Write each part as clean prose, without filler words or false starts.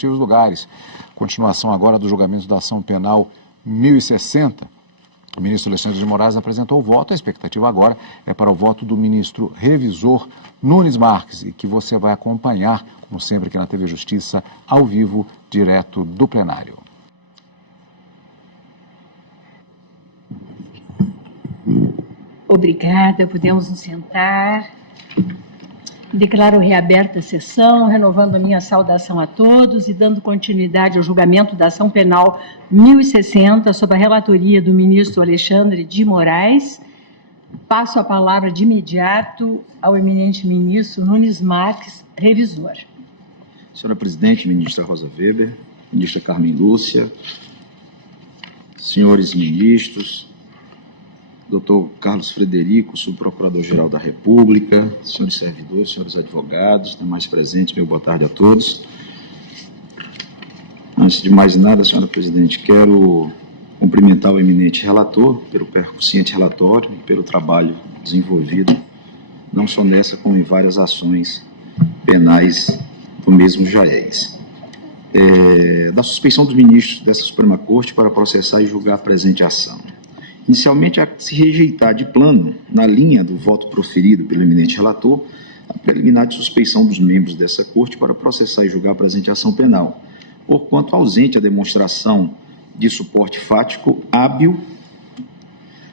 respectivos lugares. Continuação agora do julgamento da ação penal 1060. O ministro Alexandre de Moraes apresentou o voto. A expectativa agora é para o voto do ministro revisor Nunes Marques, e que você vai acompanhar, como sempre, aqui na TV Justiça, ao vivo, direto do plenário. Obrigada, podemos nos sentar. Declaro reaberta a sessão, renovando a minha saudação a todos e dando continuidade ao julgamento da ação penal 1060, sob a relatoria do ministro Alexandre de Moraes. Passo a palavra de imediato ao eminente ministro Nunes Marques, revisor. Senhora Presidente, ministra Rosa Weber, ministra Carmen Lúcia, senhores ministros, doutor Carlos Frederico, subprocurador-geral da República, senhores servidores, senhores advogados, demais presentes, meu boa tarde a todos. Antes de mais nada, senhora Presidente, quero cumprimentar o eminente relator pelo percussiente relatório e pelo trabalho desenvolvido, não só nessa, como em várias ações penais do mesmo JAES. Da suspeição dos ministros dessa Suprema Corte para processar e julgar a presente ação. Inicialmente, a se rejeitar de plano, na linha do voto proferido pelo eminente relator, a preliminar de suspeição dos membros dessa Corte para processar e julgar a presente ação penal, porquanto ausente a demonstração de suporte fático hábil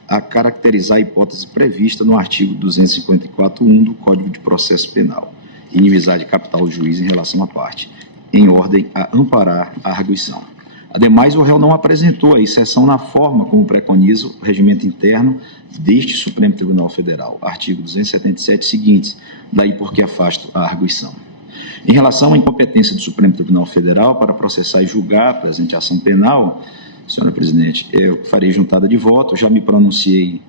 a caracterizar a hipótese prevista no artigo 254.1 do Código de Processo Penal, inimizade capital do juiz em relação à parte, em ordem a amparar a arguição. Ademais, o réu não apresentou a exceção na forma como preconiza o regimento interno deste Supremo Tribunal Federal, artigo 277 seguintes, daí porque afasto a arguição. Em relação à incompetência do Supremo Tribunal Federal para processar e julgar a presente ação penal, senhora Presidente, eu farei juntada de voto, já me pronunciei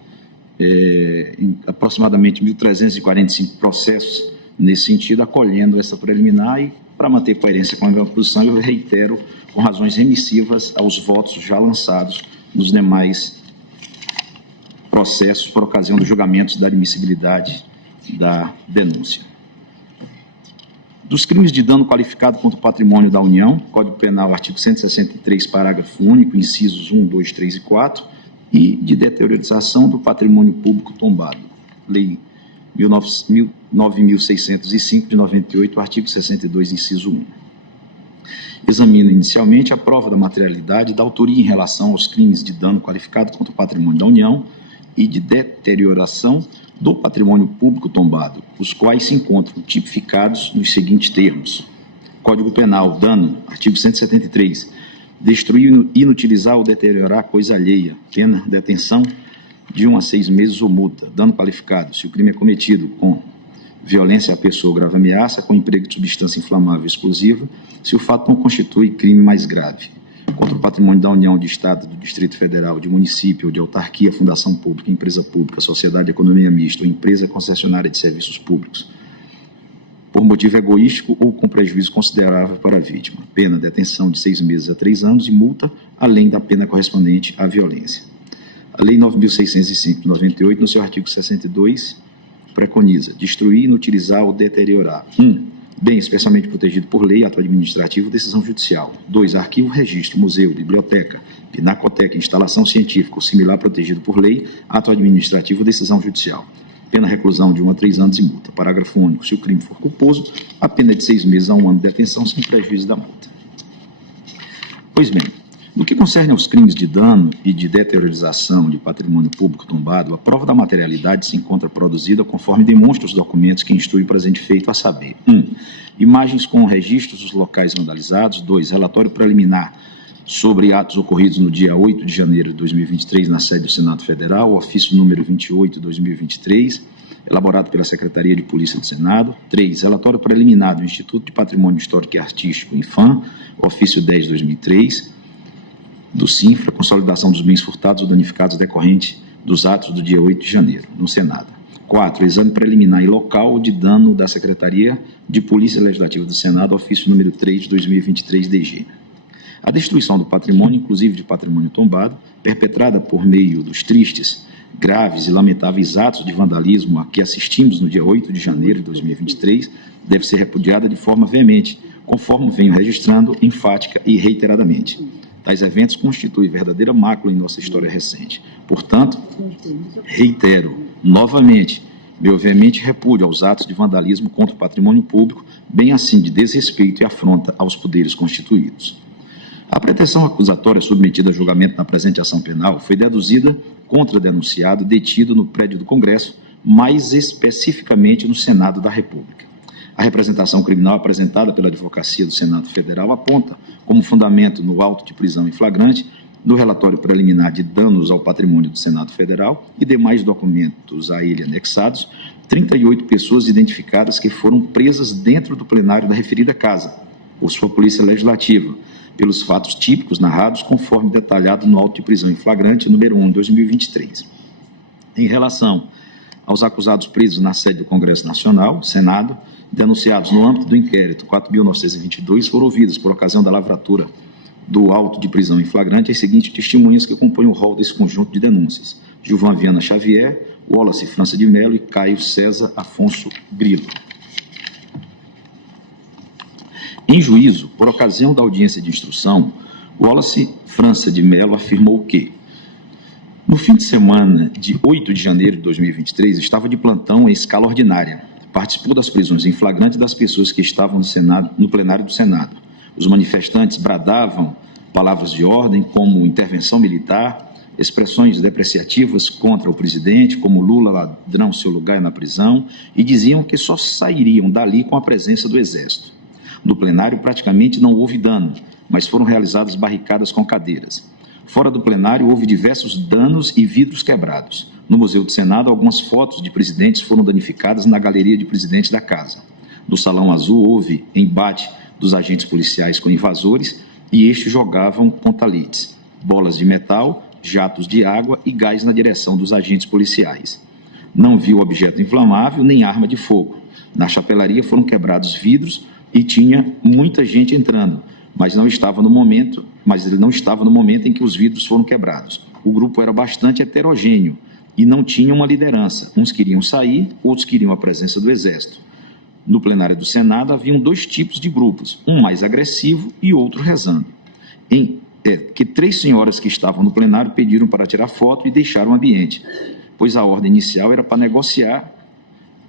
em aproximadamente 1.345 processos nesse sentido, acolhendo essa preliminar e, para manter coerência com a minha posição, eu reitero com razões remissivas aos votos já lançados nos demais processos por ocasião dos julgamentos da admissibilidade da denúncia. Dos crimes de dano qualificado contra o patrimônio da União, Código Penal, artigo 163, parágrafo único, incisos 1, 2, 3 e 4, e de deteriorização do patrimônio público tombado, Lei 9.605 de 98, artigo 62, inciso 1. Examina inicialmente a prova da materialidade e da autoria em relação aos crimes de dano qualificado contra o patrimônio da União e de deterioração do patrimônio público tombado, os quais se encontram tipificados nos seguintes termos. Código Penal, dano, artigo 173, destruir, inutilizar ou deteriorar coisa alheia, pena, detenção de 1 a 6 meses ou multa. Dano qualificado, se o crime é cometido com violência à pessoa ou grave ameaça, com emprego de substância inflamável explosiva, se o fato não constitui crime mais grave. Contra o patrimônio da União, de Estado, do Distrito Federal, de município ou de autarquia, fundação pública, empresa pública, sociedade de economia mista ou empresa concessionária de serviços públicos, por motivo egoístico ou com prejuízo considerável para a vítima. Pena, detenção de 6 meses a 3 anos e multa, além da pena correspondente à violência. A Lei 9.605 de 98, no seu artigo 62, preconiza destruir, inutilizar ou deteriorar. 1. Bem especialmente protegido por lei, ato administrativo, decisão judicial. 2. Arquivo, registro, museu, biblioteca, pinacoteca, instalação científica ou similar protegido por lei, ato administrativo, decisão judicial. Pena reclusão de 1 a 3 anos e multa. Parágrafo único. Se o crime for culposo, a pena é de 6 meses a 1 ano de detenção sem prejuízo da multa. Pois bem, no que concerne aos crimes de dano e de deteriorização de patrimônio público tombado, a prova da materialidade se encontra produzida conforme demonstra os documentos que instruem o presente feito, a saber: 1. Imagens com registros dos locais vandalizados. 2. Relatório preliminar sobre atos ocorridos no dia 8 de janeiro de 2023 na sede do Senado Federal, ofício número 28 de 2023, elaborado pela Secretaria de Polícia do Senado. 3. Relatório preliminar do Instituto de Patrimônio Histórico e Artístico, INFAM, ofício 10 de 2003, do CINFRA, consolidação dos bens furtados ou danificados decorrente dos atos do dia 8 de janeiro, no Senado. 4. Exame preliminar e local de dano da Secretaria de Polícia Legislativa do Senado, ofício número 3 de 2023, DG. A destruição do patrimônio, inclusive de patrimônio tombado, perpetrada por meio dos tristes, graves e lamentáveis atos de vandalismo a que assistimos no dia 8 de janeiro de 2023, deve ser repudiada de forma veemente, conforme venho registrando enfática e reiteradamente. Tais eventos constituem verdadeira mácula em nossa história recente. Portanto, reitero novamente meu veemente repúdio aos atos de vandalismo contra o patrimônio público, bem assim de desrespeito e afronta aos poderes constituídos. A pretensão acusatória submetida a julgamento na presente ação penal foi deduzida contra denunciado detido no prédio do Congresso, mais especificamente no Senado da República. A representação criminal apresentada pela Advocacia do Senado Federal aponta como fundamento no auto de prisão em flagrante, do relatório preliminar de danos ao patrimônio do Senado Federal e demais documentos a ele anexados, 38 pessoas identificadas que foram presas dentro do plenário da referida casa, por sua Polícia Legislativa, pelos fatos típicos narrados conforme detalhado no auto de prisão em flagrante número 1 de 2023. Em relação aos acusados presos na sede do Congresso Nacional, Senado, denunciados no âmbito do inquérito 4.922, foram ouvidos por ocasião da lavratura do auto de prisão em flagrante as seguintes testemunhas que compõem o rol desse conjunto de denúncias: Gilvan Viana Xavier, Wallace França de Mello e Caio César Afonso Grilo. Em juízo, por ocasião da audiência de instrução, Wallace França de Mello afirmou que, no fim de semana de 8 de janeiro de 2023, estava de plantão em escala ordinária. Participou das prisões em flagrante das pessoas que estavam no plenário do Senado. Os manifestantes bradavam palavras de ordem como intervenção militar, expressões depreciativas contra o presidente, como Lula ladrão, seu lugar é na prisão, e diziam que só sairiam dali com a presença do Exército. No plenário praticamente não houve dano, mas foram realizadas barricadas com cadeiras. Fora do plenário houve diversos danos e vidros quebrados. No Museu do Senado, algumas fotos de presidentes foram danificadas na galeria de presidentes da casa. No Salão Azul houve embate dos agentes policiais com invasores e estes jogavam pontalites, bolas de metal, jatos de água e gás na direção dos agentes policiais. Não viu objeto inflamável nem arma de fogo. Na chapelaria foram quebrados vidros e tinha muita gente entrando, mas ele não estava no momento em que os vidros foram quebrados. O grupo era bastante heterogêneo e não tinha uma liderança. Uns queriam sair, outros queriam a presença do Exército. No plenário do Senado haviam dois tipos de grupos, um mais agressivo e outro rezando. Que 3 senhoras que estavam no plenário pediram para tirar foto e deixaram o ambiente, pois a ordem inicial era para negociar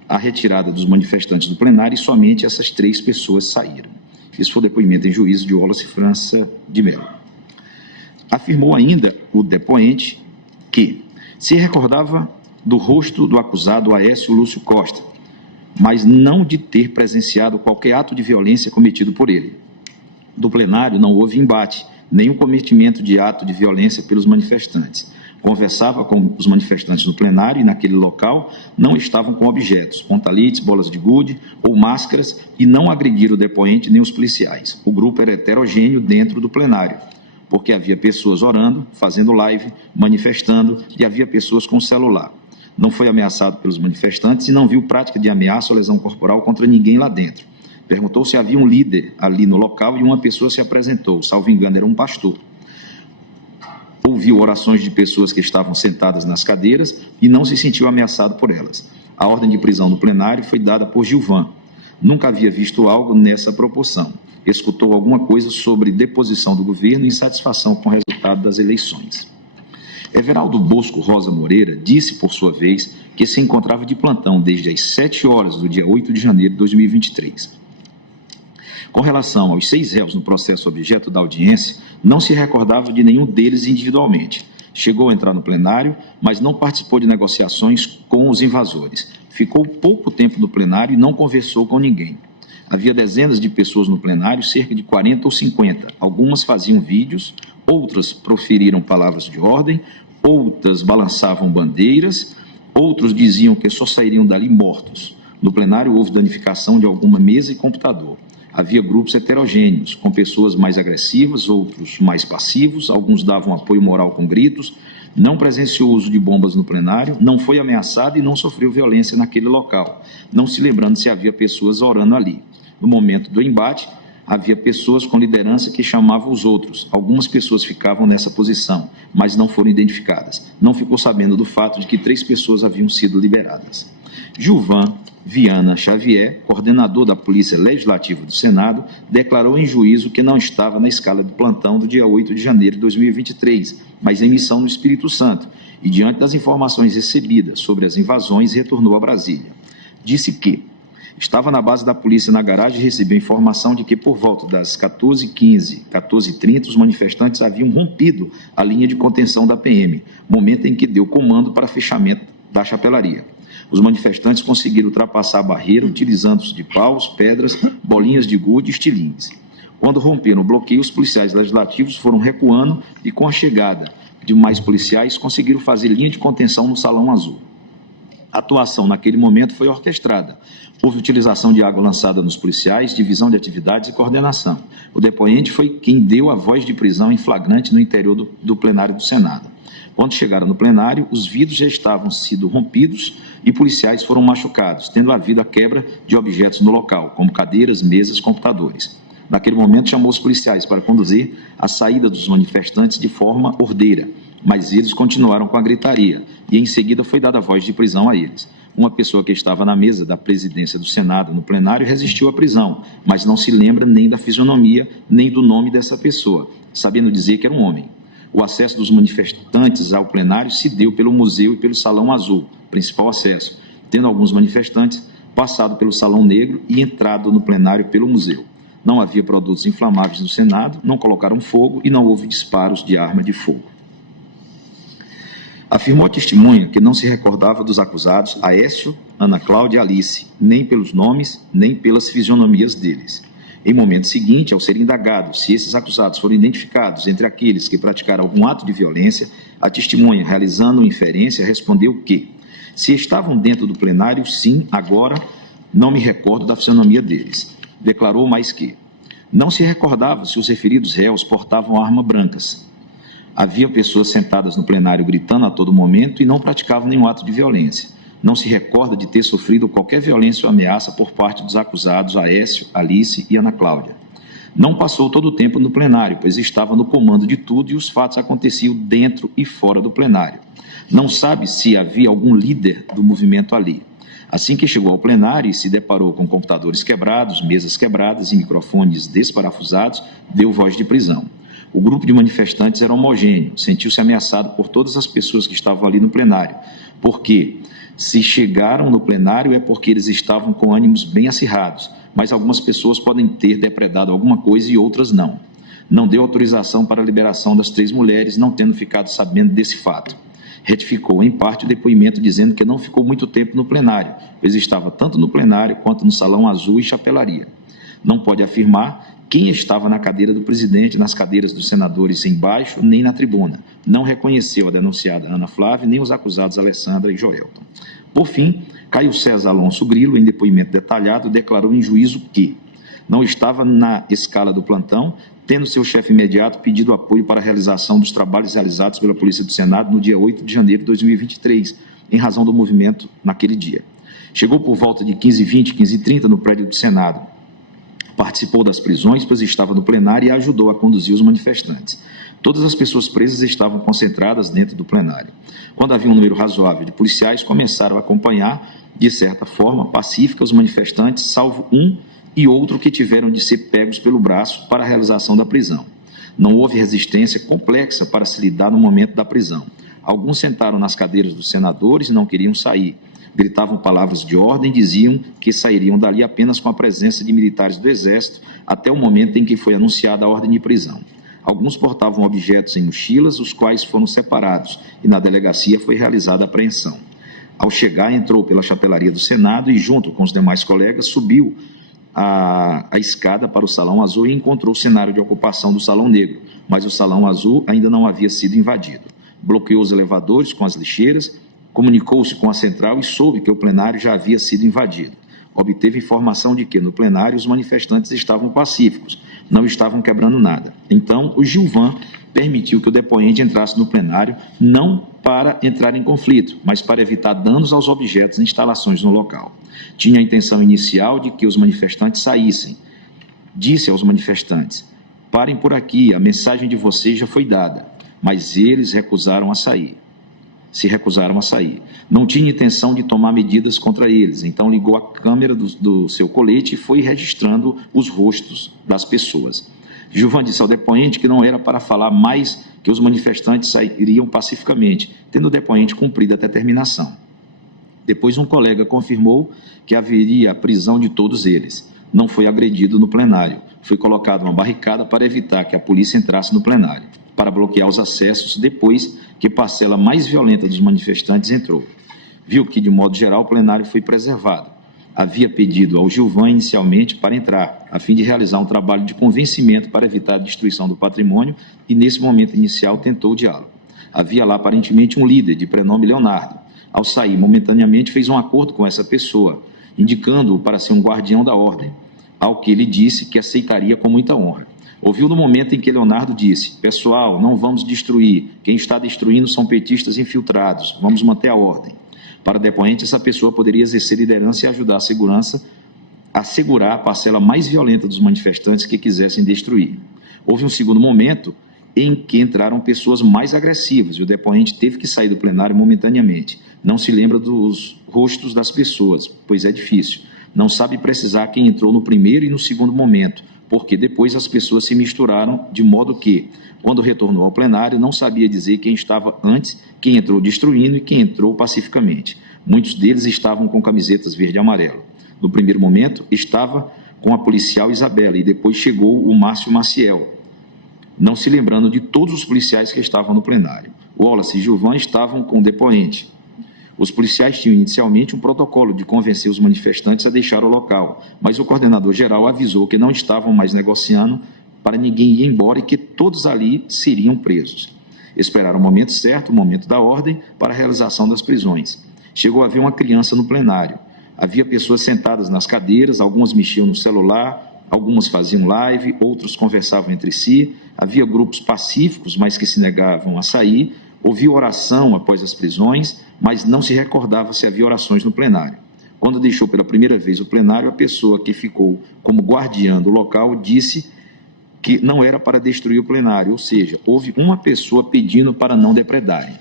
a retirada dos manifestantes do plenário e somente essas 3 pessoas saíram. Isso foi o depoimento em juízo de Wallace França de Mello. Afirmou ainda o depoente que se recordava do rosto do acusado Aécio Lúcio Costa, mas não de ter presenciado qualquer ato de violência cometido por ele. Do plenário não houve embate, nem o cometimento de ato de violência pelos manifestantes. Conversava com os manifestantes no plenário e naquele local não estavam com objetos, pontalites, bolas de gude ou máscaras e não agrediram o depoente nem os policiais. O grupo era heterogêneo dentro do plenário, porque havia pessoas orando, fazendo live, manifestando e havia pessoas com celular. Não foi ameaçado pelos manifestantes e não viu prática de ameaça ou lesão corporal contra ninguém lá dentro. Perguntou se havia um líder ali no local e uma pessoa se apresentou, salvo engano era um pastor. Ouviu orações de pessoas que estavam sentadas nas cadeiras e não se sentiu ameaçado por elas. A ordem de prisão no plenário foi dada por Gilvan. Nunca havia visto algo nessa proporção. Escutou alguma coisa sobre deposição do governo e insatisfação com o resultado das eleições. Everaldo Bosco Rosa Moreira disse, por sua vez, que se encontrava de plantão desde as 7 horas do dia 8 de janeiro de 2023. Com relação aos 6 réus no processo objeto da audiência, não se recordava de nenhum deles individualmente. Chegou a entrar no plenário, mas não participou de negociações com os invasores. Ficou pouco tempo no plenário e não conversou com ninguém. Havia dezenas de pessoas no plenário, cerca de 40 ou 50. Algumas faziam vídeos, outras proferiram palavras de ordem, outras balançavam bandeiras, outros diziam que só sairiam dali mortos. No plenário houve danificação de alguma mesa e computador. Havia grupos heterogêneos, com pessoas mais agressivas, outros mais passivos, alguns davam apoio moral com gritos, não presenciou o uso de bombas no plenário, não foi ameaçado e não sofreu violência naquele local, não se lembrando se havia pessoas orando ali. No momento do embate, havia pessoas com liderança que chamavam os outros. Algumas pessoas ficavam nessa posição, mas não foram identificadas. Não ficou sabendo do fato de que 3 pessoas haviam sido liberadas. Gilvan Viana Xavier, coordenador da Polícia Legislativa do Senado, declarou em juízo que não estava na escala do plantão do dia 8 de janeiro de 2023, mas em missão no Espírito Santo, e diante das informações recebidas sobre as invasões, retornou a Brasília. Disse que estava na base da polícia na garagem e recebeu informação de que por volta das 14h15, 14h30, os manifestantes haviam rompido a linha de contenção da PM, momento em que deu comando para fechamento da chapelaria. Os manifestantes conseguiram ultrapassar a barreira utilizando-se de paus, pedras, bolinhas de gude e estilingues. Quando romperam o bloqueio, os policiais legislativos foram recuando e, com a chegada de mais policiais, conseguiram fazer linha de contenção no Salão Azul. A atuação naquele momento foi orquestrada. Houve utilização de água lançada nos policiais, divisão de atividades e coordenação. O depoente foi quem deu a voz de prisão em flagrante no interior do plenário do Senado. Quando chegaram no plenário, os vidros já estavam sido rompidos e policiais foram machucados, tendo havido a quebra de objetos no local, como cadeiras, mesas, computadores. Naquele momento, chamou os policiais para conduzir a saída dos manifestantes de forma ordeira, mas eles continuaram com a gritaria e em seguida foi dada a voz de prisão a eles. Uma pessoa que estava na mesa da presidência do Senado no plenário resistiu à prisão, mas não se lembra nem da fisionomia nem do nome dessa pessoa, sabendo dizer que era um homem. O acesso dos manifestantes ao plenário se deu pelo museu e pelo Salão Azul, principal acesso, tendo alguns manifestantes passado pelo Salão Negro e entrado no plenário pelo museu. Não havia produtos inflamáveis no Senado, não colocaram fogo e não houve disparos de arma de fogo. Afirmou a testemunha que não se recordava dos acusados Aécio, Ana Cláudia e Alice, nem pelos nomes, nem pelas fisionomias deles. Em momento seguinte, ao ser indagado se esses acusados foram identificados entre aqueles que praticaram algum ato de violência, a testemunha, realizando inferência, respondeu que, se estavam dentro do plenário, sim, agora não me recordo da fisionomia deles. Declarou mais que não se recordava se os referidos réus portavam armas brancas. Havia pessoas sentadas no plenário gritando a todo momento e não praticavam nenhum ato de violência. Não se recorda de ter sofrido qualquer violência ou ameaça por parte dos acusados Aécio, Alice e Ana Cláudia. Não passou todo o tempo no plenário, pois estava no comando de tudo e os fatos aconteciam dentro e fora do plenário. Não sabe se havia algum líder do movimento ali. Assim que chegou ao plenário e se deparou com computadores quebrados, mesas quebradas e microfones desparafusados, deu voz de prisão. O grupo de manifestantes era homogêneo, sentiu-se ameaçado por todas as pessoas que estavam ali no plenário, porque se chegaram no plenário é porque eles estavam com ânimos bem acirrados, mas algumas pessoas podem ter depredado alguma coisa e outras não. Não deu autorização para a liberação das 3 mulheres, não tendo ficado sabendo desse fato. Retificou, em parte, o depoimento dizendo que não ficou muito tempo no plenário, pois estava tanto no plenário quanto no Salão Azul e chapelaria. Não pode afirmar quem estava na cadeira do presidente, nas cadeiras dos senadores embaixo, nem na tribuna. Não reconheceu a denunciada Ana Flávia, nem os acusados Alessandra e Joelton. Por fim, Caio César Alonso Grilo, em depoimento detalhado, declarou em juízo que não estava na escala do plantão, tendo seu chefe imediato pedido apoio para a realização dos trabalhos realizados pela Polícia do Senado no dia 8 de janeiro de 2023, em razão do movimento naquele dia. Chegou por volta de 15h20, 15h30 no prédio do Senado. Participou das prisões, pois estava no plenário e ajudou a conduzir os manifestantes. Todas as pessoas presas estavam concentradas dentro do plenário. Quando havia um número razoável de policiais, começaram a acompanhar, de certa forma, pacífica, os manifestantes, salvo um e outro que tiveram de ser pegos pelo braço para a realização da prisão. Não houve resistência complexa para se lidar no momento da prisão. Alguns sentaram nas cadeiras dos senadores e não queriam sair. Gritavam palavras de ordem e diziam que sairiam dali apenas com a presença de militares do Exército até o momento em que foi anunciada a ordem de prisão. Alguns portavam objetos em mochilas, os quais foram separados, e na delegacia foi realizada a apreensão. Ao chegar, entrou pela chapelaria do Senado e, junto com os demais colegas, subiu a escada para o Salão Azul e encontrou o cenário de ocupação do Salão Negro, mas o Salão Azul ainda não havia sido invadido. Bloqueou os elevadores com as lixeiras, comunicou-se com a central e soube que o plenário já havia sido invadido. Obteve informação de que, no plenário, os manifestantes estavam pacíficos, não estavam quebrando nada. Então, o Gilvan permitiu que o depoente entrasse no plenário, não para entrar em conflito, mas para evitar danos aos objetos e instalações no local. Tinha a intenção inicial de que os manifestantes saíssem, disse aos manifestantes: parem por aqui, a mensagem de vocês já foi dada, mas eles se recusaram a sair. Não tinha intenção de tomar medidas contra eles, então ligou a câmera do seu colete e foi registrando os rostos das pessoas. Gilvan disse ao depoente que não era para falar mais, que os manifestantes sairiam pacificamente, tendo o depoente cumprido a determinação. Depois um colega confirmou que haveria a prisão de todos eles. Não foi agredido no plenário. Foi colocada uma barricada para evitar que a polícia entrasse no plenário, para bloquear os acessos depois que a parcela mais violenta dos manifestantes entrou. Viu que, de modo geral, o plenário foi preservado. Havia pedido ao Gilvan inicialmente para entrar, a fim de realizar um trabalho de convencimento para evitar a destruição do patrimônio e, nesse momento inicial, tentou o diálogo. Havia lá, aparentemente, um líder de prenome Leonardo. Ao sair, momentaneamente, fez um acordo com essa pessoa, indicando-o para ser um guardião da ordem, ao que ele disse que aceitaria com muita honra. Ouviu no momento em que Leonardo disse: pessoal, não vamos destruir, quem está destruindo são petistas infiltrados, vamos manter a ordem. Para o depoente, essa pessoa poderia exercer liderança e ajudar a segurança a segurar a parcela mais violenta dos manifestantes que quisessem destruir. Houve um segundo momento em que entraram pessoas mais agressivas e o depoente teve que sair do plenário momentaneamente. Não se lembra dos rostos das pessoas, pois é difícil. Não sabe precisar quem entrou no primeiro e no segundo momento, porque depois as pessoas se misturaram, de modo que, quando retornou ao plenário, não sabia dizer quem estava antes, quem entrou destruindo e quem entrou pacificamente. Muitos deles estavam com camisetas verde e amarelo. No primeiro momento, estava com a policial Isabela e depois chegou o Márcio Maciel, não se lembrando de todos os policiais que estavam no plenário. Wallace e Gilvan estavam com o depoente. Os policiais tinham inicialmente um protocolo de convencer os manifestantes a deixar o local, mas o coordenador-geral avisou que não estavam mais negociando para ninguém ir embora e que todos ali seriam presos. Esperaram o momento certo, o momento da ordem, para a realização das prisões. Chegou a haver uma criança no plenário. Havia pessoas sentadas nas cadeiras, algumas mexiam no celular, algumas faziam live, outros conversavam entre si. Havia grupos pacíficos, mas que se negavam a sair. Ouviu oração após as prisões, mas não se recordava se havia orações no plenário. Quando deixou pela primeira vez o plenário, a pessoa que ficou como guardiã do local disse que não era para destruir o plenário, ou seja, houve uma pessoa pedindo para não depredarem.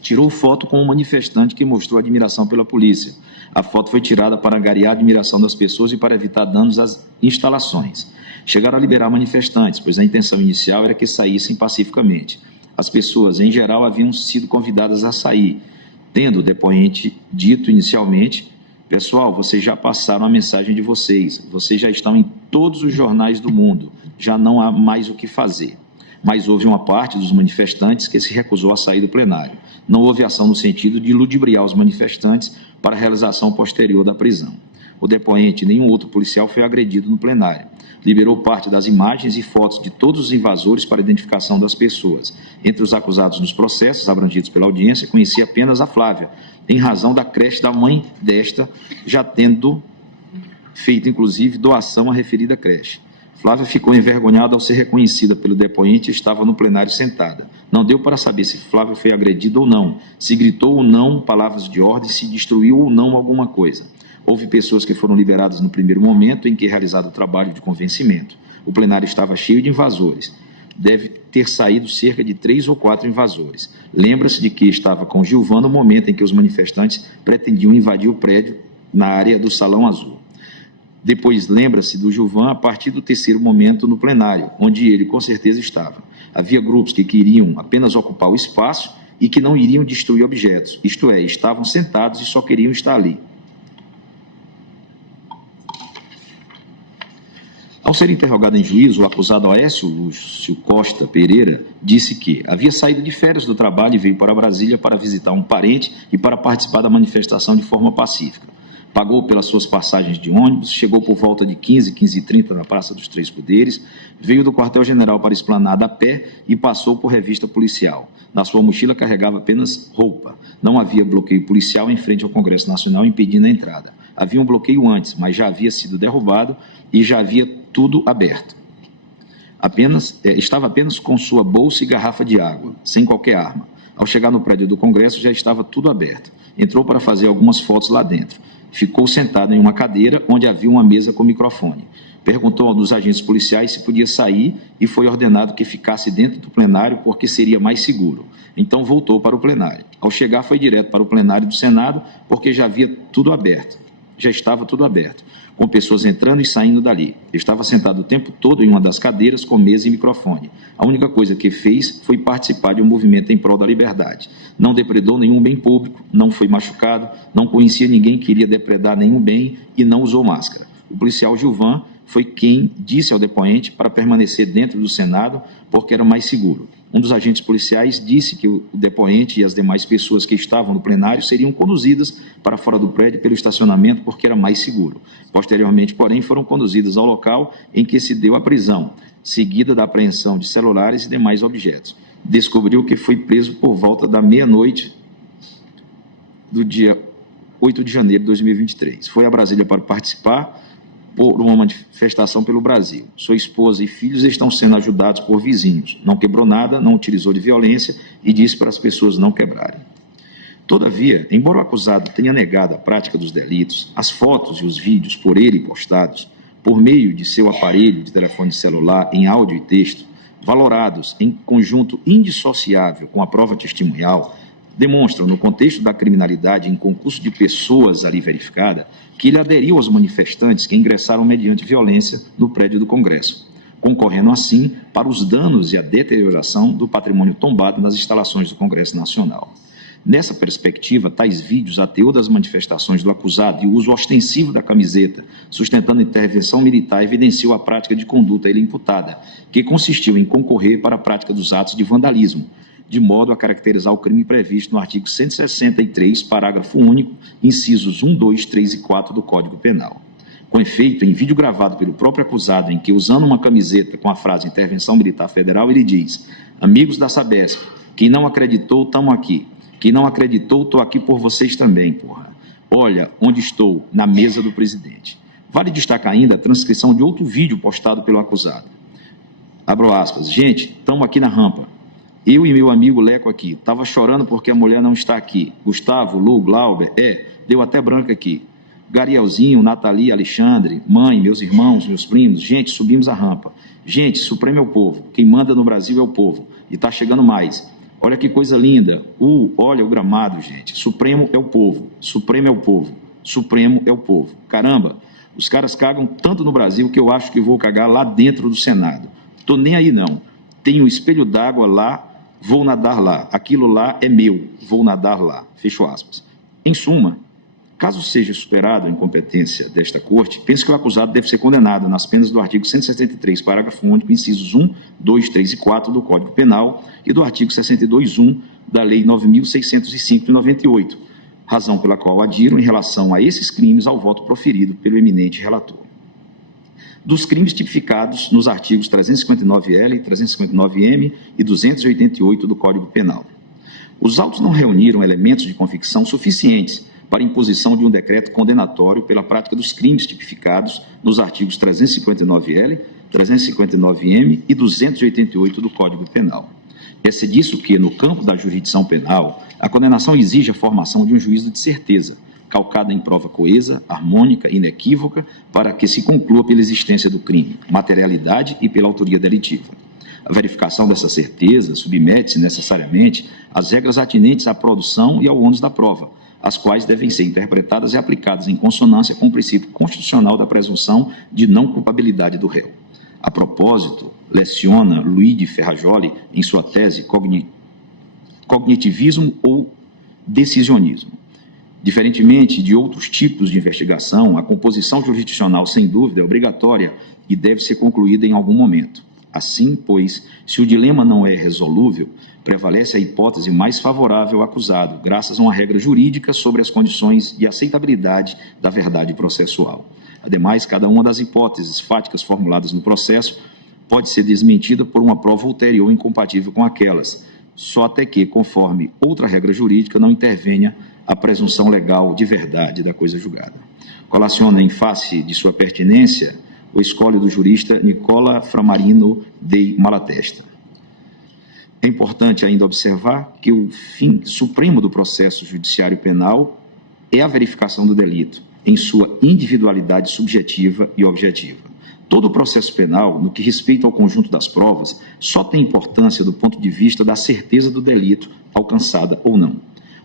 Tirou foto com um manifestante que mostrou admiração pela polícia. A foto foi tirada para angariar a admiração das pessoas e para evitar danos às instalações. Chegaram a liberar manifestantes, pois a intenção inicial era que saíssem pacificamente. As pessoas, em geral, haviam sido convidadas a sair, tendo o depoente dito inicialmente: pessoal, vocês já passaram a mensagem de vocês já estão em todos os jornais do mundo, já não há mais o que fazer. Mas houve uma parte dos manifestantes que se recusou a sair do plenário. Não houve ação no sentido de ludibriar os manifestantes para a realização posterior da prisão. O depoente e nenhum outro policial foi agredido no plenário. Liberou parte das imagens e fotos de todos os invasores para identificação das pessoas. Entre os acusados nos processos abrangidos pela audiência, conhecia apenas a Flávia, em razão da creche da mãe desta, já tendo feito, inclusive, doação à referida creche. Flávia ficou envergonhada ao ser reconhecida pelo depoente e estava no plenário sentada. Não deu para saber se Flávia foi agredida ou não, se gritou ou não palavras de ordem, se destruiu ou não alguma coisa. Houve pessoas que foram liberadas no primeiro momento em que realizado o trabalho de convencimento. O plenário estava cheio de invasores. Deve ter saído cerca de 3 ou 4 invasores. Lembra-se de que estava com Gilvan no momento em que os manifestantes pretendiam invadir o prédio na área do Salão Azul. Depois lembra-se do Gilvan a partir do terceiro momento no plenário, onde ele com certeza estava. Havia grupos que queriam apenas ocupar o espaço e que não iriam destruir objetos, isto é, estavam sentados e só queriam estar ali. Ao ser interrogado em juízo, o acusado Aécio Lúcio Costa Pereira disse que havia saído de férias do trabalho e veio para Brasília para visitar um parente e para participar da manifestação de forma pacífica. Pagou pelas suas passagens de ônibus, chegou por volta de 15h30 na Praça dos Três Poderes, veio do quartel-general para a Esplanada a pé e passou por revista policial. Na sua mochila carregava apenas roupa. Não havia bloqueio policial em frente ao Congresso Nacional impedindo a entrada. Havia um bloqueio antes, mas já havia sido derrubado e já havia tudo aberto. Estava apenas com sua bolsa e garrafa de água, sem qualquer arma. Ao chegar no prédio do Congresso, já estava tudo aberto. Entrou para fazer algumas fotos lá dentro. Ficou sentado em uma cadeira onde havia uma mesa com microfone. Perguntou a um dos agentes policiais se podia sair e foi ordenado que ficasse dentro do plenário porque seria mais seguro. Então voltou para o plenário. Ao chegar, foi direto para o plenário do Senado porque já havia tudo aberto. Já estava tudo aberto, com pessoas entrando e saindo dali. Estava sentado o tempo todo em uma das cadeiras com mesa e microfone. A única coisa que fez foi participar de um movimento em prol da liberdade. Não depredou nenhum bem público, não foi machucado, não conhecia ninguém que iria depredar nenhum bem e não usou máscara. O policial Gilvan foi quem disse ao depoente para permanecer dentro do Senado porque era mais seguro. Um dos agentes policiais disse que o depoente e as demais pessoas que estavam no plenário seriam conduzidas para fora do prédio pelo estacionamento porque era mais seguro. Posteriormente, porém, foram conduzidas ao local em que se deu a prisão, seguida da apreensão de celulares e demais objetos. Descobriu que foi preso por volta da meia-noite do dia 8 de janeiro de 2023. Foi a Brasília para participar por uma manifestação pelo Brasil. Sua esposa e filhos estão sendo ajudados por vizinhos. Não quebrou nada, não utilizou de violência e disse para as pessoas não quebrarem. Todavia, embora o acusado tenha negado a prática dos delitos, as fotos e os vídeos por ele postados, por meio de seu aparelho de telefone celular em áudio e texto, valorados em conjunto indissociável com a prova testemunhal, demonstram, no contexto da criminalidade em concurso de pessoas ali verificada, que ele aderiu aos manifestantes que ingressaram mediante violência no prédio do Congresso, concorrendo assim para os danos e a deterioração do patrimônio tombado nas instalações do Congresso Nacional. Nessa perspectiva, tais vídeos, a teor das manifestações do acusado e o uso ostensivo da camiseta, sustentando intervenção militar, evidenciou a prática de conduta a ele imputada, que consistiu em concorrer para a prática dos atos de vandalismo, de modo a caracterizar o crime previsto no artigo 163, parágrafo único, incisos 1, 2, 3 e 4 do Código Penal. Com efeito, em vídeo gravado pelo próprio acusado, em que, usando uma camiseta com a frase Intervenção Militar Federal, ele diz: amigos da Sabesp, quem não acreditou, tamo aqui. Quem não acreditou, tô aqui por vocês também, porra. Olha onde estou, na mesa do presidente. Vale destacar ainda a transcrição de outro vídeo postado pelo acusado. Abro aspas. Gente, estamos aqui na rampa. Eu e meu amigo Leco aqui. Tava chorando porque a mulher não está aqui. Gustavo, Lu, Glauber, deu até branca aqui. Garielzinho, Nathalie, Alexandre, mãe, meus irmãos, meus primos. Gente, subimos a rampa. Gente, Supremo é o povo. Quem manda no Brasil é o povo. E tá chegando mais. Olha que coisa linda. Olha o gramado, gente. Supremo é o povo. Supremo é o povo. Supremo é o povo. Caramba, os caras cagam tanto no Brasil que eu acho que vou cagar lá dentro do Senado. Tô nem aí não. Tenho um espelho d'água lá, vou nadar lá. Aquilo lá é meu, vou nadar lá. Fecho aspas. Em suma, caso seja superada a incompetência desta Corte, penso que o acusado deve ser condenado nas penas do artigo 163, parágrafo único, incisos 1, 2, 3 e 4 do Código Penal e do artigo 62.1 da Lei 9.605 de 98, razão pela qual adiro em relação a esses crimes ao voto proferido pelo eminente relator. Dos crimes tipificados nos artigos 359-L, 359-M e 288 do Código Penal. Os autos não reuniram elementos de convicção suficientes para imposição de um decreto condenatório pela prática dos crimes tipificados nos artigos 359-L, 359-M e 288 do Código Penal. É disso que, no campo da jurisdição penal, a condenação exige a formação de um juízo de certeza, calcada em prova coesa, harmônica e inequívoca, para que se conclua pela existência do crime, materialidade e pela autoria delitiva. A verificação dessa certeza submete-se necessariamente às regras atinentes à produção e ao ônus da prova, as quais devem ser interpretadas e aplicadas em consonância com o princípio constitucional da presunção de não culpabilidade do réu. A propósito, leciona Luiz de Ferrajoli em sua tese Cognitivismo ou Decisionismo. Diferentemente de outros tipos de investigação, a composição jurisdicional, sem dúvida, é obrigatória e deve ser concluída em algum momento. Assim, pois, se o dilema não é resolúvel, prevalece a hipótese mais favorável ao acusado, graças a uma regra jurídica sobre as condições de aceitabilidade da verdade processual. Ademais, cada uma das hipóteses fáticas formuladas no processo pode ser desmentida por uma prova ulterior incompatível com aquelas, só até que, conforme outra regra jurídica, não intervenha a presunção legal de verdade da coisa julgada. Colaciona em face de sua pertinência o escolho do jurista Nicola Framarino de Malatesta. É importante ainda observar que o fim supremo do processo judiciário penal é a verificação do delito, em sua individualidade subjetiva e objetiva. Todo o processo penal, no que respeita ao conjunto das provas, só tem importância do ponto de vista da certeza do delito alcançada ou não.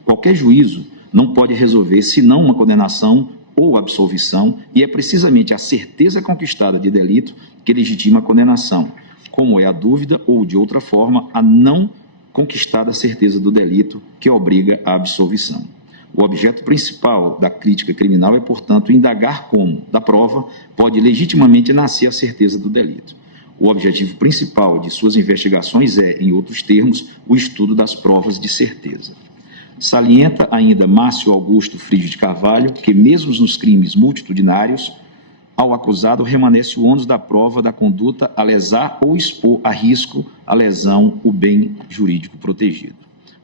Qualquer juízo não pode resolver senão uma condenação ou absolvição, e é precisamente a certeza conquistada de delito que legitima a condenação, como é a dúvida ou, de outra forma, a não conquistada certeza do delito que obriga à absolvição. O objeto principal da crítica criminal é, portanto, indagar como, da prova, pode legitimamente nascer a certeza do delito. O objetivo principal de suas investigações é, em outros termos, o estudo das provas de certeza. Salienta ainda Márcio Augusto Fridio de Carvalho que, mesmo nos crimes multitudinários, ao acusado remanesce o ônus da prova da conduta a lesar ou expor a risco, a lesão, o bem jurídico protegido.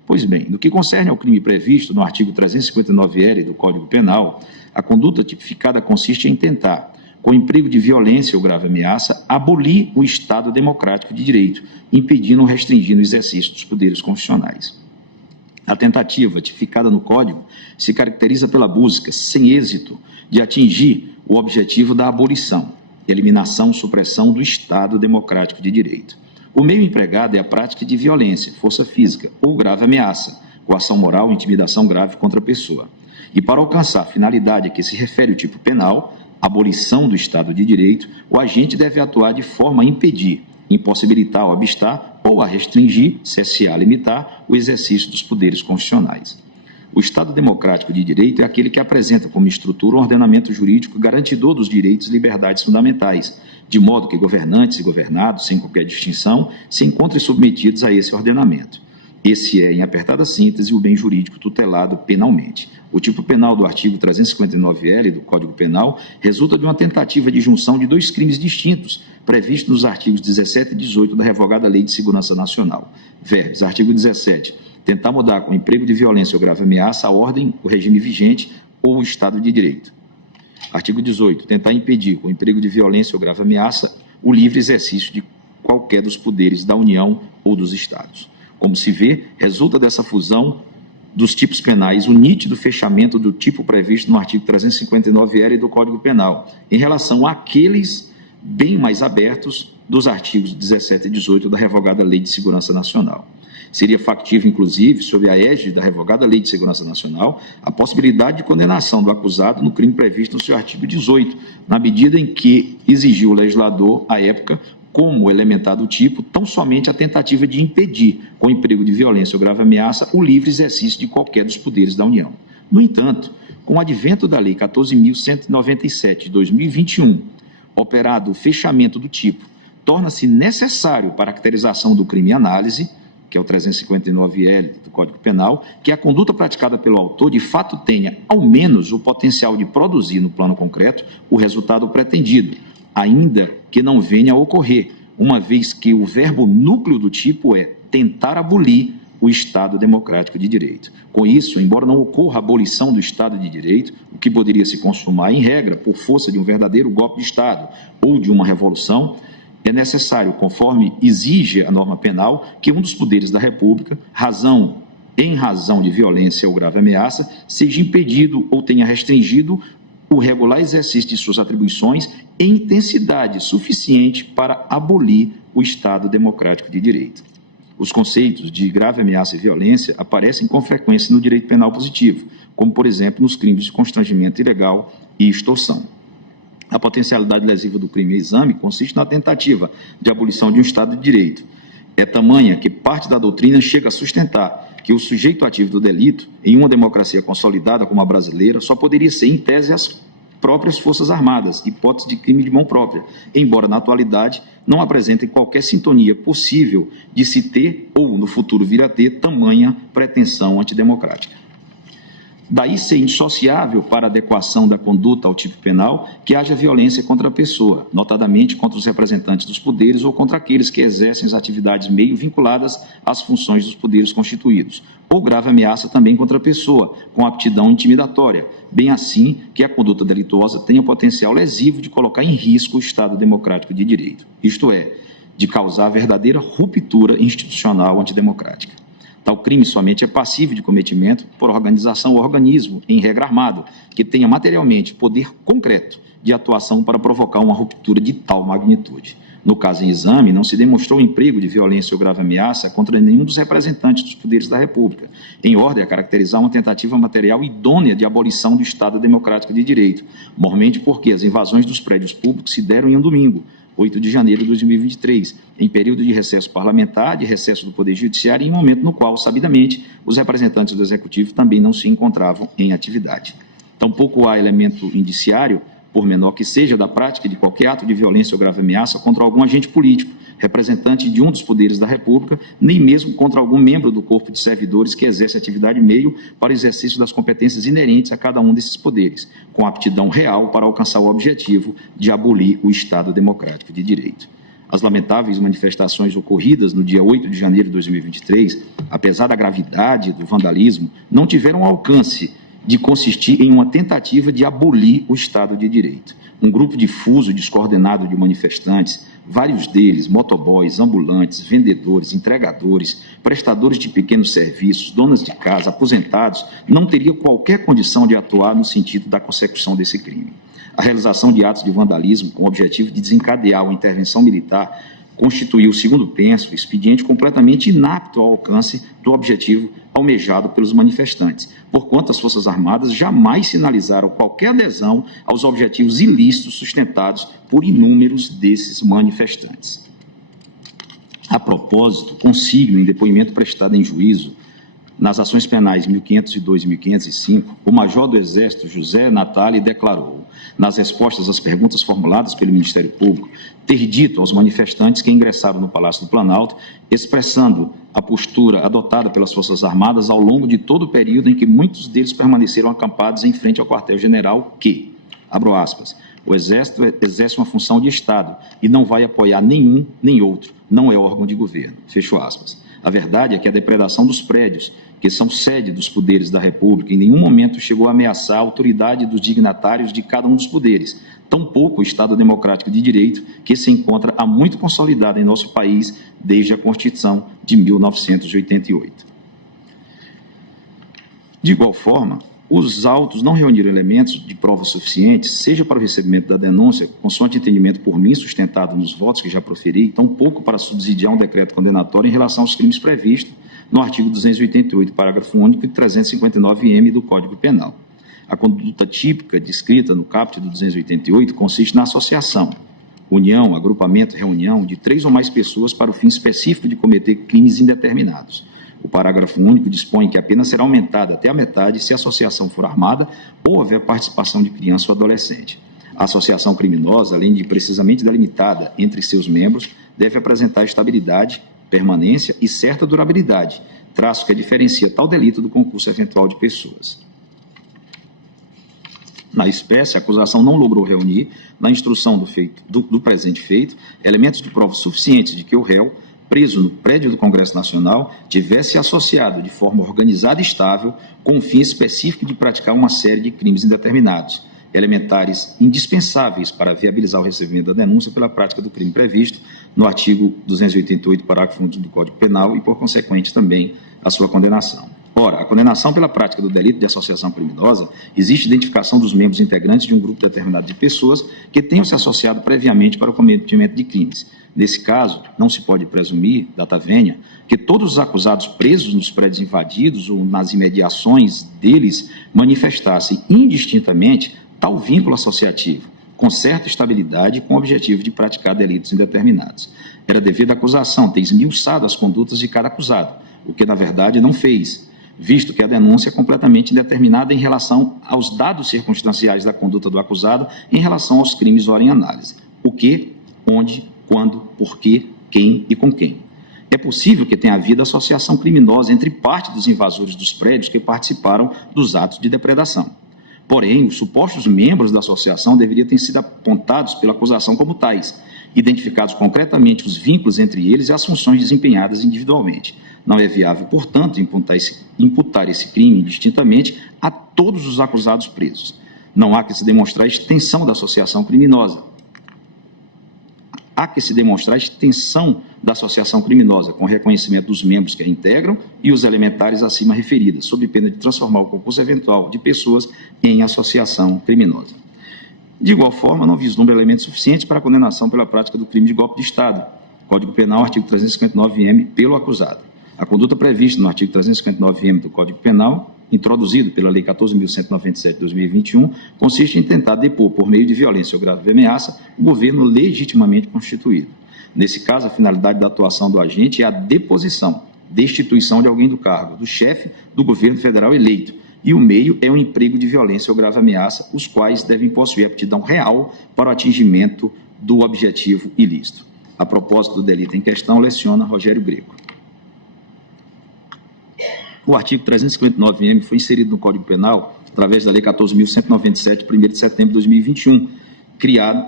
Pois bem, no que concerne ao crime previsto no artigo 359-L do Código Penal, a conduta tipificada consiste em tentar, com emprego de violência ou grave ameaça, abolir o Estado democrático de direito, impedindo ou restringindo o exercício dos poderes constitucionais. A tentativa, tipificada no Código, se caracteriza pela busca, sem êxito, de atingir o objetivo da abolição, eliminação, supressão do Estado democrático de direito. O meio empregado é a prática de violência, força física ou grave ameaça, coação moral ou intimidação grave contra a pessoa. E para alcançar a finalidade a que se refere o tipo penal, abolição do Estado de Direito, o agente deve atuar de forma a impedir, impossibilitar ou obstar ou a restringir, cessear, limitar o exercício dos poderes constitucionais. O Estado democrático de direito é aquele que apresenta como estrutura um ordenamento jurídico garantidor dos direitos e liberdades fundamentais, de modo que governantes e governados, sem qualquer distinção, se encontrem submetidos a esse ordenamento. Esse é, em apertada síntese, o bem jurídico tutelado penalmente. O tipo penal do artigo 359-L do Código Penal resulta de uma tentativa de junção de dois crimes distintos, previstos nos artigos 17 e 18 da revogada Lei de Segurança Nacional. Verbes, artigo 17, tentar mudar com emprego de violência ou grave ameaça a ordem, o regime vigente ou o Estado de Direito. Artigo 18, tentar impedir com emprego de violência ou grave ameaça o livre exercício de qualquer dos poderes da União ou dos Estados. Como se vê, resulta dessa fusão dos tipos penais o nítido fechamento do tipo previsto no artigo 359-L do Código Penal, em relação àqueles bem mais abertos dos artigos 17 e 18 da revogada Lei de Segurança Nacional. Seria factível, inclusive, sob a égide da revogada Lei de Segurança Nacional, a possibilidade de condenação do acusado no crime previsto no seu artigo 18, na medida em que exigiu o legislador, à época, como elementado tipo, tão somente a tentativa de impedir, com emprego de violência ou grave ameaça, o livre exercício de qualquer dos poderes da União. No entanto, com o advento da Lei 14.197 de 2021, operado o fechamento do tipo, torna-se necessário para a caracterização do crime em análise, que é o 359-L do Código Penal, que a conduta praticada pelo autor de fato tenha, ao menos, o potencial de produzir no plano concreto o resultado pretendido, ainda que não venha a ocorrer, uma vez que o verbo núcleo do tipo é tentar abolir o Estado democrático de direito. Com isso, embora não ocorra a abolição do Estado de direito, o que poderia se consumar, em regra, por força de um verdadeiro golpe de Estado ou de uma revolução, é necessário, conforme exige a norma penal, que um dos poderes da República, em razão de violência ou grave ameaça, seja impedido ou tenha restringido o regular exercício de suas atribuições em intensidade suficiente para abolir o Estado democrático de direito. Os conceitos de grave ameaça e violência aparecem com frequência no direito penal positivo, como, por exemplo, nos crimes de constrangimento ilegal e extorsão. A potencialidade lesiva do crime em exame consiste na tentativa de abolição de um Estado de direito. É tamanha que parte da doutrina chega a sustentar que o sujeito ativo do delito, em uma democracia consolidada como a brasileira, só poderia ser, em tese, as próprias Forças Armadas, hipótese de crime de mão própria, embora, na atualidade, não apresentem qualquer sintonia possível de se ter, ou no futuro vir a ter, tamanha pretensão antidemocrática. Daí ser indissociável para a adequação da conduta ao tipo penal que haja violência contra a pessoa, notadamente contra os representantes dos poderes ou contra aqueles que exercem as atividades meio vinculadas às funções dos poderes constituídos, ou grave ameaça também contra a pessoa, com aptidão intimidatória, bem assim que a conduta delituosa tenha potencial lesivo de colocar em risco o Estado democrático de direito, isto é, de causar verdadeira ruptura institucional antidemocrática. Tal crime somente é passível de cometimento por organização ou organismo em regra armado, que tenha materialmente poder concreto de atuação para provocar uma ruptura de tal magnitude. No caso em exame, não se demonstrou emprego de violência ou grave ameaça contra nenhum dos representantes dos poderes da República, em ordem a caracterizar uma tentativa material idônea de abolição do Estado Democrático de Direito, mormente porque as invasões dos prédios públicos se deram em um domingo, 8 de janeiro de 2023, em período de recesso parlamentar, de recesso do Poder Judiciário, em momento no qual, sabidamente, os representantes do Executivo também não se encontravam em atividade. Tampouco há elemento indiciário, por menor que seja, da prática de qualquer ato de violência ou grave ameaça contra algum agente político, representante de um dos poderes da República, nem mesmo contra algum membro do corpo de servidores que exerce atividade meio para o exercício das competências inerentes a cada um desses poderes, com aptidão real para alcançar o objetivo de abolir o Estado Democrático de Direito. As lamentáveis manifestações ocorridas no dia 8 de janeiro de 2023, apesar da gravidade do vandalismo, não tiveram alcance de consistir em uma tentativa de abolir o Estado de Direito. Um grupo difuso e descoordenado de manifestantes, vários deles motoboys, ambulantes, vendedores, entregadores, prestadores de pequenos serviços, donas de casa, aposentados, não teria qualquer condição de atuar no sentido da consecução desse crime. A realização de atos de vandalismo com o objetivo de desencadear uma intervenção militar constituiu, segundo penso, expediente completamente inapto ao alcance do objetivo almejado pelos manifestantes, porquanto as Forças Armadas jamais sinalizaram qualquer adesão aos objetivos ilícitos sustentados por inúmeros desses manifestantes. A propósito, consigno em depoimento prestado em juízo, nas ações penais 1502 e 1505, o major do Exército, José Natali, declarou, nas respostas às perguntas formuladas pelo Ministério Público, ter dito aos manifestantes que ingressaram no Palácio do Planalto, expressando a postura adotada pelas Forças Armadas ao longo de todo o período em que muitos deles permaneceram acampados em frente ao quartel-general, que, abro aspas, o Exército exerce uma função de Estado e não vai apoiar nenhum nem outro, não é órgão de governo, fecho aspas. A verdade é que a depredação dos prédios, que são sede dos poderes da República, em nenhum momento chegou a ameaçar a autoridade dos dignatários de cada um dos poderes, tampouco o Estado Democrático de Direito, que se encontra há muito consolidado em nosso país desde a Constituição de 1988. De igual forma, os autos não reuniram elementos de prova suficientes, seja para o recebimento da denúncia, consoante entendimento por mim sustentado nos votos que já proferi, tampouco para subsidiar um decreto condenatório em relação aos crimes previstos no artigo 288, parágrafo único e 359-M do Código Penal. A conduta típica descrita no caput do 288 consiste na associação, união, agrupamento, reunião de 3 ou mais pessoas para o fim específico de cometer crimes indeterminados. O parágrafo único dispõe que a pena será aumentada até a metade se a associação for armada ou houver participação de criança ou adolescente. A associação criminosa, além de precisamente delimitada entre seus membros, deve apresentar estabilidade, permanência e certa durabilidade, traço que diferencia tal delito do concurso eventual de pessoas. Na espécie, a acusação não logrou reunir, na instrução do presente feito, elementos de prova suficientes de que o réu, preso no prédio do Congresso Nacional, tivesse associado de forma organizada e estável com o fim específico de praticar uma série de crimes indeterminados, elementares indispensáveis para viabilizar o recebimento da denúncia pela prática do crime previsto no artigo 288, parágrafo 1 do Código Penal e, por consequente, também a sua condenação. Ora, a condenação pela prática do delito de associação criminosa existe identificação dos membros integrantes de um grupo determinado de pessoas que tenham se associado previamente para o cometimento de crimes. Nesse caso, não se pode presumir, data vênia, que todos os acusados presos nos prédios invadidos ou nas imediações deles manifestassem indistintamente tal vínculo associativo, com certa estabilidade e com o objetivo de praticar delitos indeterminados. Era devido à acusação ter esmiuçado as condutas de cada acusado, o que, na verdade, não fez, visto que a denúncia é completamente indeterminada em relação aos dados circunstanciais da conduta do acusado em relação aos crimes ora em análise. O que, onde, quando, por quê, quem e com quem. É possível que tenha havido associação criminosa entre parte dos invasores dos prédios que participaram dos atos de depredação. Porém, os supostos membros da associação deveriam ter sido apontados pela acusação como tais, identificados concretamente os vínculos entre eles e as funções desempenhadas individualmente. Não é viável, portanto, imputar esse crime indistintamente a todos os acusados presos. Não há que se demonstrar a extensão da associação criminosa. há que se demonstrar a extensão da associação criminosa, com reconhecimento dos membros que a integram e os elementares acima referidas, sob pena de transformar o concurso eventual de pessoas em associação criminosa. De igual forma, não vislumbra elementos suficientes para a condenação pela prática do crime de golpe de Estado. Código Penal, artigo 359-M, pelo acusado. A conduta prevista no artigo 359-M do Código Penal, introduzido pela Lei 14.197 de 2021, consiste em tentar depor, por meio de violência ou grave ameaça, o governo legitimamente constituído. Nesse caso, a finalidade da atuação do agente é a deposição, destituição de alguém do cargo, do chefe do governo federal eleito, e o meio é o emprego de violência ou grave ameaça, os quais devem possuir aptidão real para o atingimento do objetivo ilícito. A propósito do delito em questão, leciona Rogério Greco. O artigo 359-M foi inserido no Código Penal através da Lei 14.197, de 1º de setembro de 2021,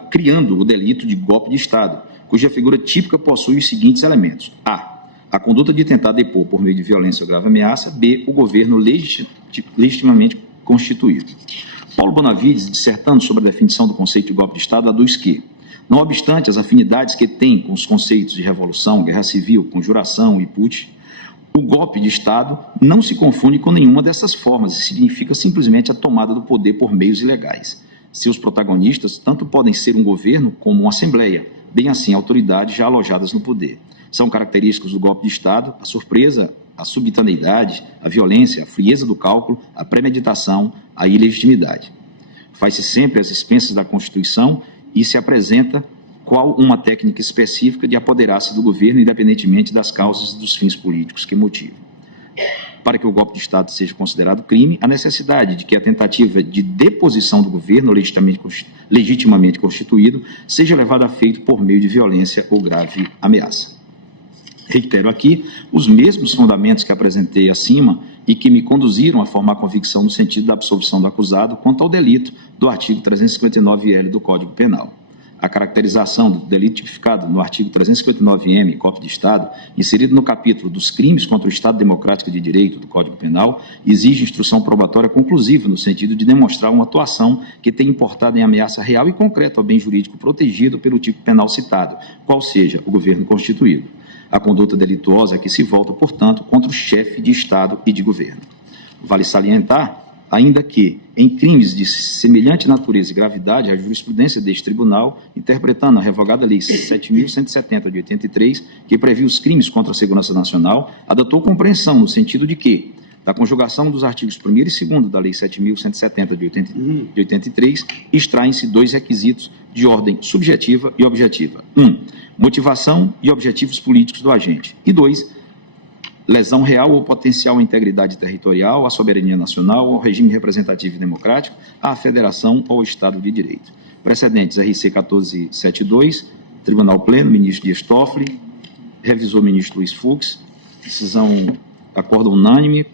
criando o delito de golpe de Estado, cuja figura típica possui os seguintes elementos. A conduta de tentar depor por meio de violência ou grave ameaça. B, o governo legitimamente constituído. Paulo Bonavides, dissertando sobre a definição do conceito de golpe de Estado, aduz que, não obstante as afinidades que tem com os conceitos de revolução, guerra civil, conjuração e putsch, o golpe de Estado não se confunde com nenhuma dessas formas e significa simplesmente a tomada do poder por meios ilegais. Seus protagonistas tanto podem ser um governo como uma assembleia, bem assim autoridades já alojadas no poder. São características do golpe de Estado a surpresa, a subitaneidade, a violência, a frieza do cálculo, a premeditação, a ilegitimidade. Faz-se sempre às expensas da Constituição e se apresenta qual uma técnica específica de apoderar-se do governo, independentemente das causas e dos fins políticos que motivam. Para que o golpe de Estado seja considerado crime, a necessidade de que a tentativa de deposição do governo legitimamente constituído seja levada a feito por meio de violência ou grave ameaça. Reitero aqui os mesmos fundamentos que apresentei acima e que me conduziram a formar convicção no sentido da absolvição do acusado quanto ao delito do artigo 359-L do Código Penal. A caracterização do delito tipificado no artigo 359-M, golpe de Estado, inserido no capítulo dos crimes contra o Estado Democrático de Direito do Código Penal, exige instrução probatória conclusiva no sentido de demonstrar uma atuação que tenha importado em ameaça real e concreta ao bem jurídico protegido pelo tipo penal citado, qual seja o governo constituído. A conduta delituosa é que se volta, portanto, contra o chefe de Estado e de governo. Vale salientar ainda que, em crimes de semelhante natureza e gravidade, a jurisprudência deste tribunal, interpretando a revogada Lei 7.170 de 83, que previu os crimes contra a segurança nacional, adotou compreensão no sentido de que, da conjugação dos artigos 1º e 2º da Lei 7.170 de 83, extraem-se dois requisitos de ordem subjetiva e objetiva. 1. Motivação e objetivos políticos do agente. E 2. Lesão real ou potencial à integridade territorial, à soberania nacional, ao regime representativo e democrático, à federação ou ao Estado de Direito. Precedentes: RC 1472, Tribunal Pleno, ministro Dias Toffoli, revisor ministro Luiz Fux, decisão, acordo unânime,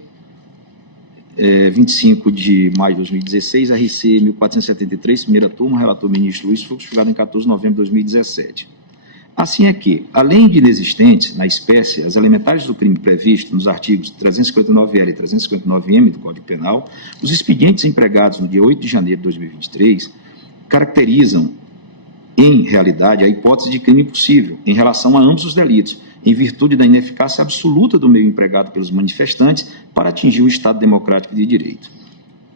25 de maio de 2016, RC 1473, primeira turma, relator ministro Luiz Fux, julgado em 14 de novembro de 2017. Assim é que, além de inexistentes na espécie as elementares do crime previsto nos artigos 359-L e 359-M do Código Penal, os expedientes empregados no dia 8 de janeiro de 2023 caracterizam, em realidade, a hipótese de crime possível em relação a ambos os delitos, em virtude da ineficácia absoluta do meio empregado pelos manifestantes para atingir o Estado democrático de direito.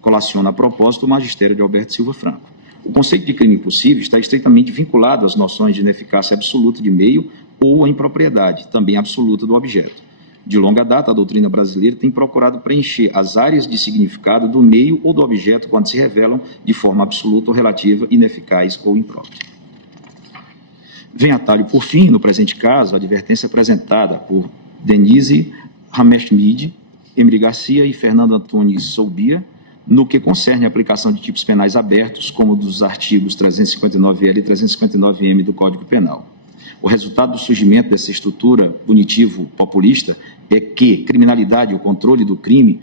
Colaciona a propósito o magistério de Alberto Silva Franco. O conceito de crime possível está estreitamente vinculado às noções de ineficácia absoluta de meio ou a impropriedade, também absoluta do objeto. De longa data, a doutrina brasileira tem procurado preencher as áreas de significado do meio ou do objeto quando se revelam de forma absoluta ou relativa, ineficaz ou imprópria. Vem a talho, por fim, no presente caso, a advertência apresentada por Denise Hammerschmidt, Emily Garcia e Fernando Antunes Soubia, no que concerne a aplicação de tipos penais abertos, como dos artigos 359-L e 359-M do Código Penal. O resultado do surgimento dessa estrutura punitivo populista é que criminalidade e o controle do crime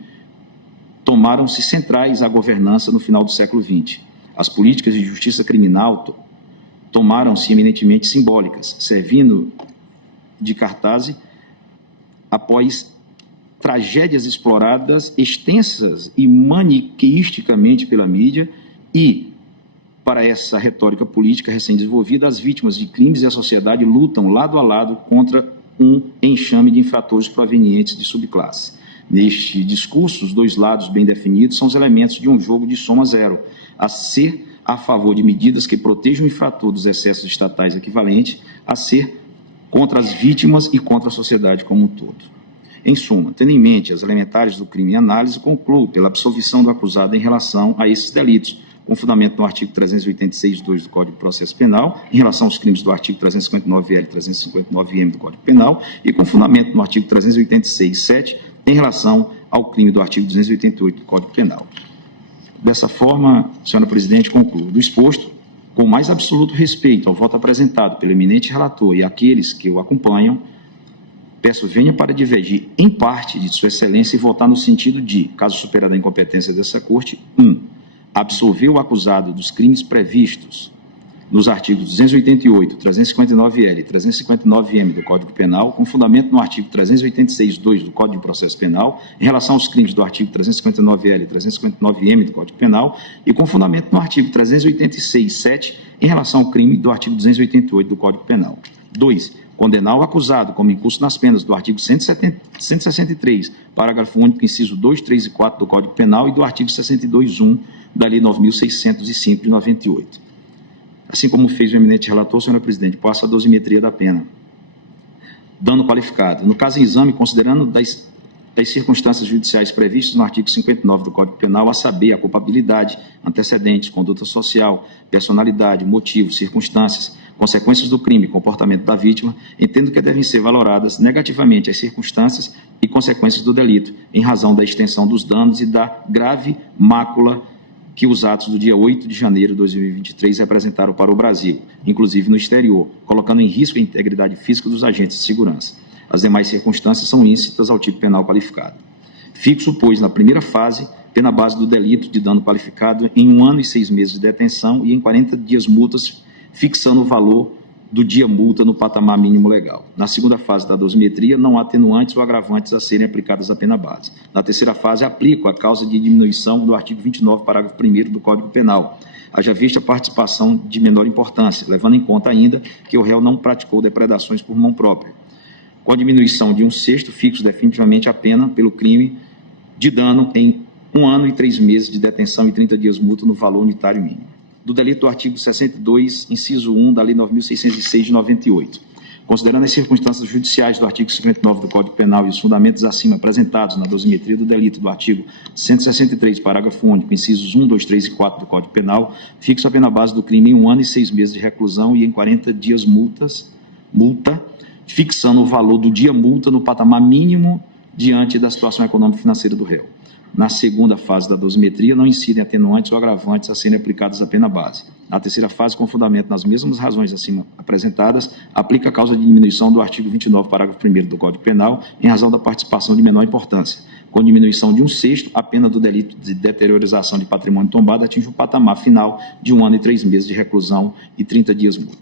tomaram-se centrais à governança no final do século XX. As políticas de justiça criminal tomaram-se eminentemente simbólicas, servindo de cartaz após tragédias exploradas extensas e maniqueisticamente pela mídia e para essa retórica política recém-desenvolvida, as vítimas de crimes e a sociedade lutam lado a lado contra um enxame de infratores provenientes de subclasse. Neste discurso, os dois lados bem definidos são os elementos de um jogo de soma zero, a ser a favor de medidas que protejam o infrator dos excessos estatais equivalentes, a ser contra as vítimas e contra a sociedade como um todo. Em suma, tendo em mente as elementares do crime em análise, concluo pela absolvição do acusado em relação a esses delitos, com fundamento no artigo 386.2 do Código de Processo Penal, em relação aos crimes do artigo 359-L e 359-M do Código Penal, e com fundamento no artigo 386.7, em relação ao crime do artigo 288 do Código Penal. Dessa forma, senhora presidente, concluo. Do exposto, com o mais absoluto respeito ao voto apresentado pelo eminente relator e àqueles que o acompanham, peço venha para divergir em parte de sua excelência e votar no sentido de, caso superada a incompetência dessa Corte, 1. Absolver o acusado dos crimes previstos nos artigos 288, 359-L e 359-M do Código Penal, com fundamento no artigo 386.2 do Código de Processo Penal, em relação aos crimes do artigo 359-L e 359-M do Código Penal, e com fundamento no artigo 386.7, em relação ao crime do artigo 288 do Código Penal. 2. Condenar o acusado como incurso nas penas do artigo 163, parágrafo único, inciso 2, 3 e 4 do Código Penal e do artigo 62.1 da Lei 9.605 de 98. Assim como fez o eminente relator, senhora presidente, passa a dosimetria da pena. Dano qualificado. No caso em exame, considerando das circunstâncias judiciais previstas no artigo 59 do Código Penal, a saber, a culpabilidade, antecedentes, conduta social, personalidade, motivos, circunstâncias, consequências do crime e comportamento da vítima, entendo que devem ser valoradas negativamente as circunstâncias e consequências do delito, em razão da extensão dos danos e da grave mácula que os atos do dia 8 de janeiro de 2023 representaram para o Brasil, inclusive no exterior, colocando em risco a integridade física dos agentes de segurança. As demais circunstâncias são íncitas ao tipo penal qualificado. Fixo, pois, na primeira fase, pena base do delito de dano qualificado em 1 ano e 6 meses de detenção e em 40 dias multas, fixando o valor do dia multa no patamar mínimo legal. Na segunda fase da dosimetria, não há atenuantes ou agravantes a serem aplicadas à pena base. Na terceira fase, aplico a causa de diminuição do artigo 29, parágrafo 1º do Código Penal, haja vista a participação de menor importância, levando em conta ainda que o réu não praticou depredações por mão própria. Com a diminuição de 1/6, fixo definitivamente a pena pelo crime de dano em 1 ano e 3 meses de detenção e 30 dias multa no valor unitário mínimo. Do delito do artigo 62, inciso 1 da Lei 9.606 de 98. Considerando as circunstâncias judiciais do artigo 59 do Código Penal e os fundamentos acima apresentados na dosimetria do delito do artigo 163, parágrafo único, incisos 1, 2, 3 e 4 do Código Penal, fixo a pena base do crime em 1 ano e 6 meses de reclusão e em 40 dias multa, fixando o valor do dia multa no patamar mínimo diante da situação econômica e financeira do réu. Na segunda fase da dosimetria, não incidem atenuantes ou agravantes a serem aplicados à pena base. Na terceira fase, com fundamento nas mesmas razões acima apresentadas, aplica a causa de diminuição do artigo 29, parágrafo 1º do Código Penal, em razão da participação de menor importância. Com diminuição de 1/6, a pena do delito de deteriorização de patrimônio tombado atinge o patamar final de 1 ano e 3 meses de reclusão e 30 dias multa.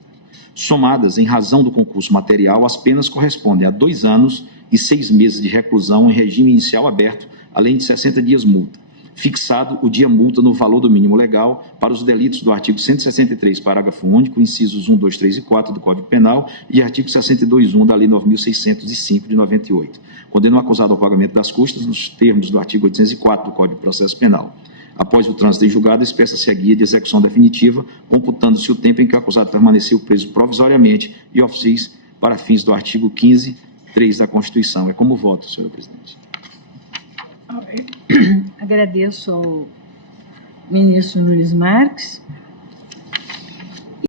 Somadas, em razão do concurso material, as penas correspondem a 2 anos e 6 meses de reclusão em regime inicial aberto, além de 60 dias multa, fixado o dia multa no valor do mínimo legal para os delitos do artigo 163, parágrafo único, incisos 1, 2, 3 e 4 do Código Penal e artigo 62.1 da Lei 9.605 de 98. Condena o acusado ao pagamento das custas nos termos do artigo 804 do Código de Processo Penal. Após o trânsito em julgado, expressa-se a guia de execução definitiva, computando-se o tempo em que o acusado permaneceu preso provisoriamente e ofício para fins do artigo 15.3 da Constituição. É como voto, senhor presidente. Agradeço ao ministro Nunes Marques